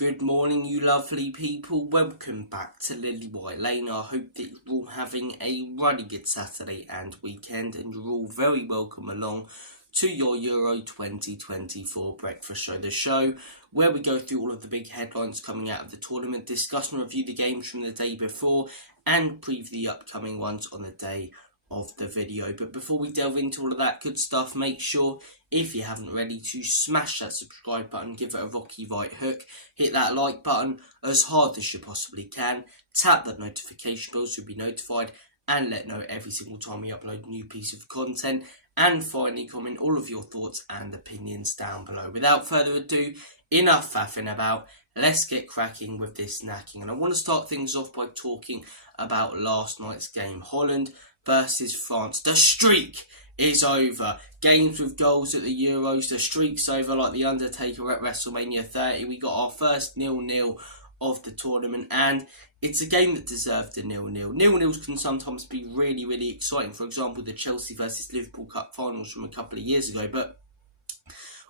Good morning, you lovely people. Welcome back to Lily White Lane. I hope that you're all having a really good Saturday and weekend, and you're all very welcome along to your Euro 2024 breakfast show. The show where we go through all of the big headlines coming out of the tournament, discuss and review the games from the day before, and preview the upcoming ones on the day of the video. But before we delve into all of that good stuff, make sure, if you haven't already, to smash that subscribe button, give it a rocky right hook, hit that like button as hard as you possibly can, tap that notification bell so you'll be notified, and let know every single time we upload a new piece of content, and finally comment all of your thoughts and opinions down below. Without further ado, enough faffing about, let's get cracking with this snacking. And I want to start things off by talking about last night's game, Holland versus France. The streak is over. Games with goals at the Euros, the streak's over like the Undertaker at WrestleMania 30. We got our first 0-0 of the tournament, and it's a game that deserved a 0-0. 0-0s can sometimes be really, really exciting. For example, the Chelsea versus Liverpool Cup finals from a couple of years ago. But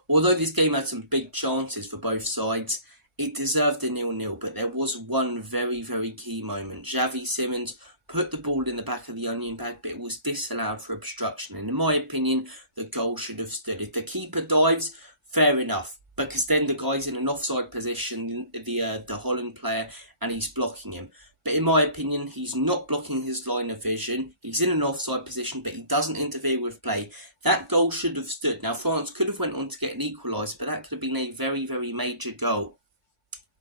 although this game had some big chances for both sides, it deserved a 0-0. But there was one very, very key moment. Xavi Simons put the ball in the back of the onion bag, but it was disallowed for obstruction. And in my opinion, the goal should have stood. If the keeper dives, fair enough, because then the guy's in an offside position, the Holland player, and he's blocking him. But in my opinion, he's not blocking his line of vision. He's in an offside position, but he doesn't interfere with play. That goal should have stood. Now, France could have went on to get an equaliser, but that could have been a very, very major goal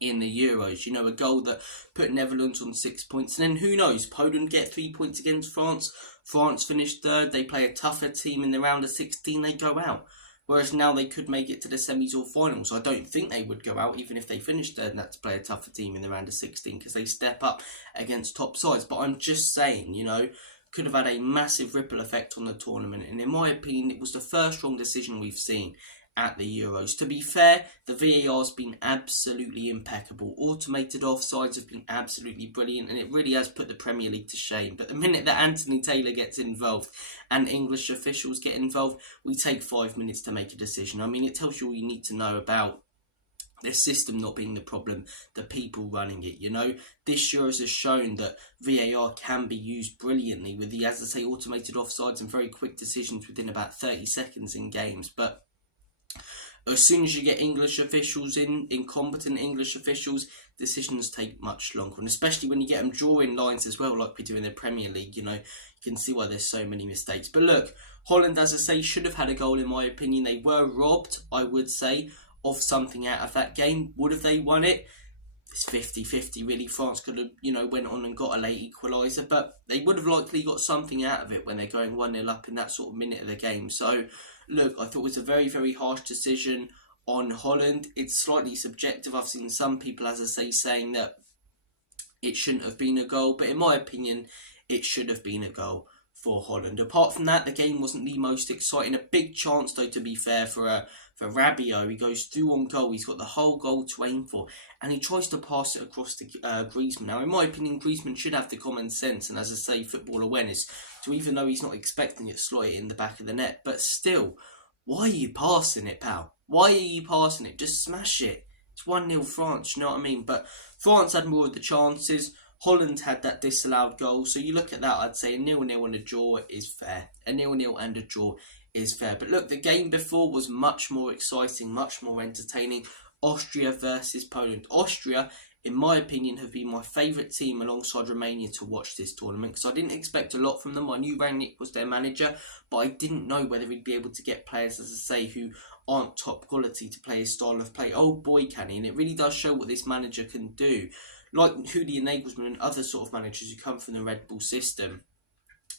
in the Euros. You know, a goal that put Netherlands on 6 points. And then who knows, Poland get 3 points against France. France finished third. They play a tougher team in the round of 16. They go out. Whereas now they could make it to the semis or finals. I don't think they would go out even if they finished third and had to play a tougher team in the round of 16 because they step up against top sides. But I'm just saying, you know, could have had a massive ripple effect on the tournament. And in my opinion, it was the first wrong decision we've seen at the Euros. To be fair, the VAR has been absolutely impeccable. Automated offsides have been absolutely brilliant, and it really has put the Premier League to shame. But the minute that Anthony Taylor gets involved and English officials get involved, we take 5 minutes to make a decision. I mean, it tells you all you need to know about the system not being the problem, the people running it. You know, this Euros has shown that VAR can be used brilliantly with the, as I say, automated offsides and very quick decisions within about 30 seconds in games. But as soon as you get English officials incompetent English officials, decisions take much longer. And especially when you get them drawing lines as well, like we do in the Premier League, you know, you can see why there's so many mistakes. But look, Holland, as I say, should have had a goal in my opinion. They were robbed, I would say, of something out of that game. Would have they won it? It's 50-50 really. France could have, you know, went on and got a late equaliser, but they would have likely got something out of it when they're going 1-0 up in that sort of minute of the game. So look, I thought it was a very, very harsh decision on Holland. It's slightly subjective. I've seen some people, as I say, saying that it shouldn't have been a goal, but in my opinion, it should have been a goal for Holland. Apart from that, the game wasn't the most exciting. A big chance, though, to be fair, for Rabiot. He goes through on goal. He's got the whole goal to aim for, and he tries to pass it across to Griezmann. Now, in my opinion, Griezmann should have the common sense and, as I say, football awareness to, even though he's not expecting it, slot it in the back of the net. But still, why are you passing it, pal? Why are you passing it? Just smash it. It's 1-0 France, you know what I mean? But France had more of the chances. Holland had that disallowed goal. So you look at that, I'd say a 0-0 and a draw is fair. A 0-0 and a draw is fair. But look, the game before was much more exciting, much more entertaining. Austria versus Poland. Austria, in my opinion, have been my favourite team alongside Romania to watch this tournament, because I didn't expect a lot from them. I knew Rangnick was their manager, but I didn't know whether he'd be able to get players, as I say, who aren't top quality to play his style of play. Oh boy, can he. And it really does show what this manager can do. Like Julian Nagelsmann and other sort of managers who come from the Red Bull system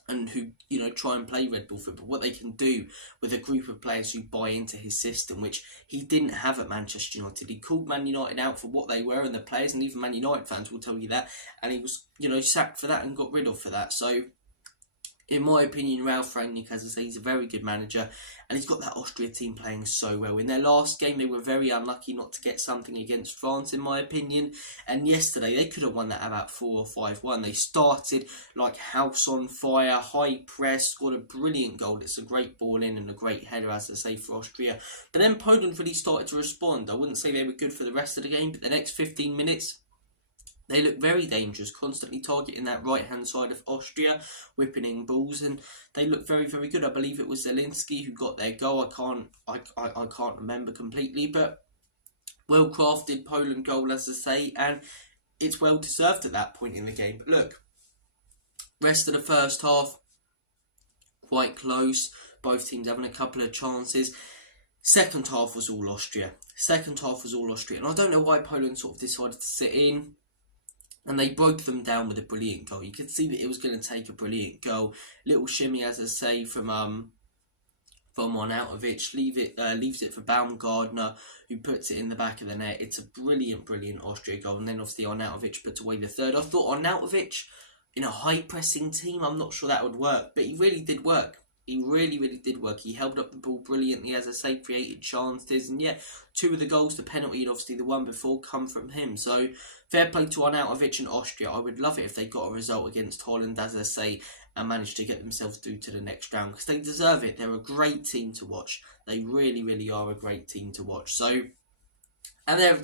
and who, you know, try and play Red Bull football, what they can do with a group of players who buy into his system, which he didn't have at Manchester United. He called Man United out for what they were and the players, and even Man United fans will tell you that, and he was, you know, sacked for that and got rid of for that. So In my opinion, Ralf Rangnick, as I say, he's a very good manager, and he's got that Austria team playing so well. In their last game, they were very unlucky not to get something against France, in my opinion, and yesterday they could have won that about 4 or 5-1. They started like house on fire, high press, scored a brilliant goal. It's a great ball in and a great header, as I say, for Austria. But then Poland really started to respond. I wouldn't say they were good for the rest of the game, but the next 15 minutes, they look very dangerous, constantly targeting that right-hand side of Austria, whipping in balls, and they look very, very good. I believe it was Zelensky who got their goal. I can't remember completely, but well-crafted Poland goal, as I say, and it's well-deserved at that point in the game. But look, rest of the first half, quite close. Both teams having a couple of chances. Second half was all Austria. And I don't know why Poland sort of decided to sit in. And they broke them down with a brilliant goal. You could see that it was going to take a brilliant goal. Little shimmy, as I say, from Arnautovic. Leaves it for Baumgartner, who puts it in the back of the net. It's a brilliant, brilliant Austria goal. And then obviously Arnautovic puts away the third. I thought Arnautovic, in a high-pressing team, I'm not sure that would work. But he really did work. He really, really did work. He held up the ball brilliantly, as I say, created chances. And yeah, 2 of the goals, the penalty and obviously the one before, come from him. So fair play to Arnautovic and Austria. I would love it if they got a result against Holland, as I say, and managed to get themselves through to the next round, because they deserve it. They're a great team to watch. They really, really are a great team to watch. So, and they're,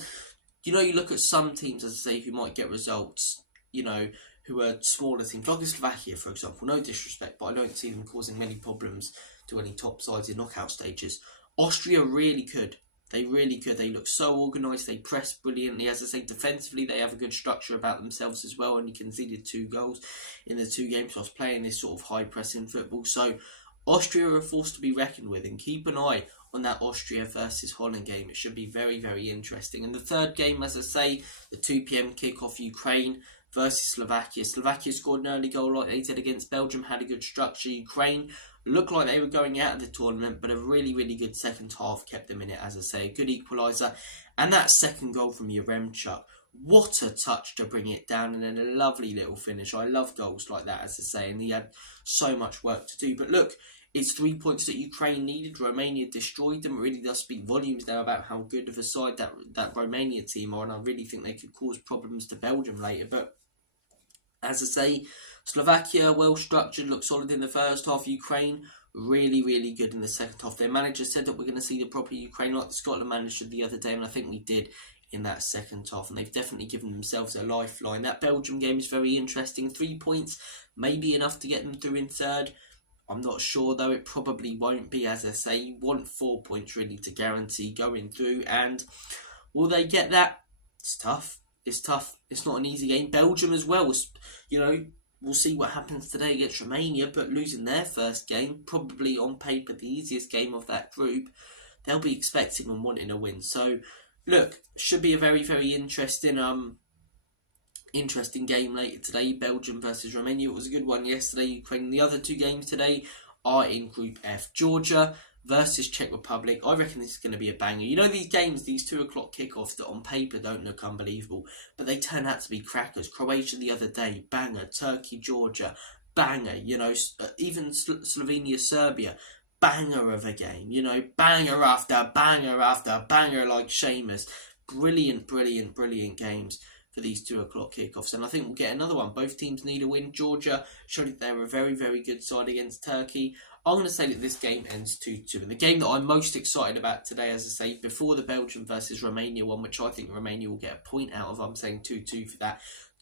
you look at some teams, as I say, who might get results, who are smaller teams, like Slovakia, for example. No disrespect, but I don't see them causing many problems to any top sides in knockout stages. Austria really could. They really could. They look so organised. They press brilliantly. As I say, defensively, they have a good structure about themselves as well. And you conceded 2 goals in the 2 games. So I was playing this sort of high-pressing football. So Austria are a force to be reckoned with. And keep an eye on that Austria versus Holland game. It should be very, very interesting. And the third game, as I say, the 2 p.m. kick-off, Ukraine versus Slovakia. Slovakia scored an early goal like they did against Belgium, had a good structure. Ukraine looked like they were going out of the tournament, but a really, really good second half kept them in it, as I say. A good equaliser. And that second goal from Yaremchuk, what a touch to bring it down, and then a lovely little finish. I love goals like that, as I say, and he had so much work to do. But look, it's 3 points that Ukraine needed. Romania destroyed them. It really does speak volumes now about how good of a side that Romania team are, and I really think they could cause problems to Belgium later. But as I say, Slovakia, well structured, looked solid in the first half. Ukraine, really, really good in the second half. Their manager said that we're going to see the proper Ukraine like the Scotland manager the other day, and I think we did in that second half. And they've definitely given themselves a lifeline. That Belgium game is very interesting. 3 points, maybe enough to get them through in third. I'm not sure, though. It probably won't be, as I say. You want 4 points, really, to guarantee going through. And will they get that? It's tough. It's not an easy game. Belgium as well. We'll see what happens today against Romania, but losing their first game, probably on paper the easiest game of that group, they'll be expecting and wanting a win. So, look, should be a very, very interesting game later today. Belgium versus Romania. It was a good one yesterday. Ukraine. The other 2 games today are in Group F. Georgia versus Czech Republic. I reckon this is going to be a banger. These games, these 2 o'clock kickoffs that on paper don't look unbelievable, but they turn out to be crackers. Croatia the other day, banger. Turkey, Georgia, banger. Even Slovenia, Serbia, banger of a game. Banger after banger after banger, like Seamus. Brilliant, brilliant, brilliant games for these 2 o'clock kickoffs, and I think we'll get another one. Both teams need a win. Georgia showed that they're a very, very good side against Turkey. I'm going to say that this game ends 2-2. And the game that I'm most excited about today, as I say, before the Belgium versus Romania one, which I think Romania will get a point out of, I'm saying 2-2 for that.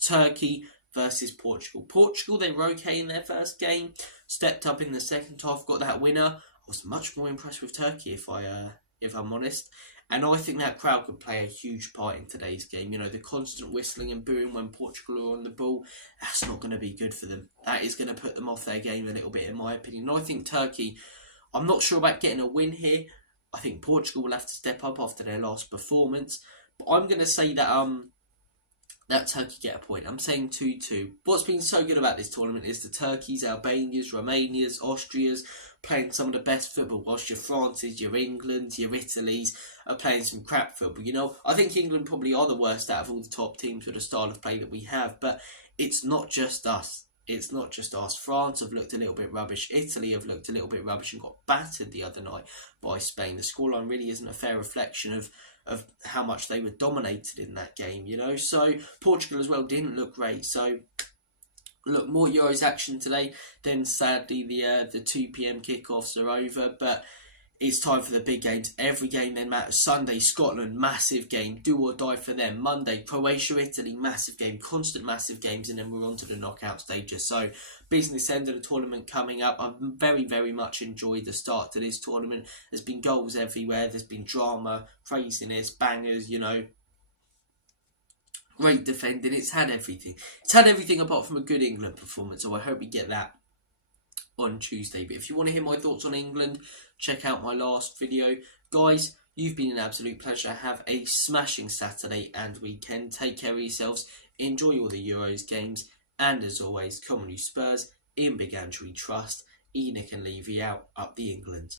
Turkey versus Portugal. Portugal, they were okay in their first game, stepped up in the second half, got that winner. I was much more impressed with Turkey, if I'm honest. And I think that crowd could play a huge part in today's game. The constant whistling and booing when Portugal are on the ball, that's not going to be good for them. That is going to put them off their game a little bit, in my opinion. And I think Turkey, I'm not sure about getting a win here. I think Portugal will have to step up after their last performance. But I'm going to say that Turkey get a point. I'm saying 2-2. What's been so good about this tournament is the Turkeys, Albanias, Romanias, Austrias playing some of the best football, whilst your Frances, your Englands, your Italys are playing some crap football. I think England probably are the worst out of all the top teams with the style of play that we have, but it's not just us. it's not just us. France have looked a little bit rubbish. Italy have looked a little bit rubbish and got battered the other night by Spain. The scoreline really isn't a fair reflection of how much they were dominated in that game, you know. So Portugal as well didn't look great. So look, more Euros action today. Then sadly the 2 p.m. kickoffs are over, but it's time for the big games. Every game then matters. Sunday, Scotland, massive game. Do or die for them. Monday, Croatia, Italy, massive game. Constant massive games. And then we're on to the knockout stages. So, business end of the tournament coming up. I've very, very much enjoyed the start to this tournament. There's been goals everywhere. There's been drama, craziness, bangers, you know. Great defending. It's had everything. It's had everything apart from a good England performance. So, I hope we get that on Tuesday. But if you want to hear my thoughts on England, check out my last video. Guys, you've been an absolute pleasure. Have a smashing Saturday and weekend. Take care of yourselves. Enjoy all the Euros games. And as always, come on you Spurs. In Big Andrew we trust. Enoch and Levy out. Up the England.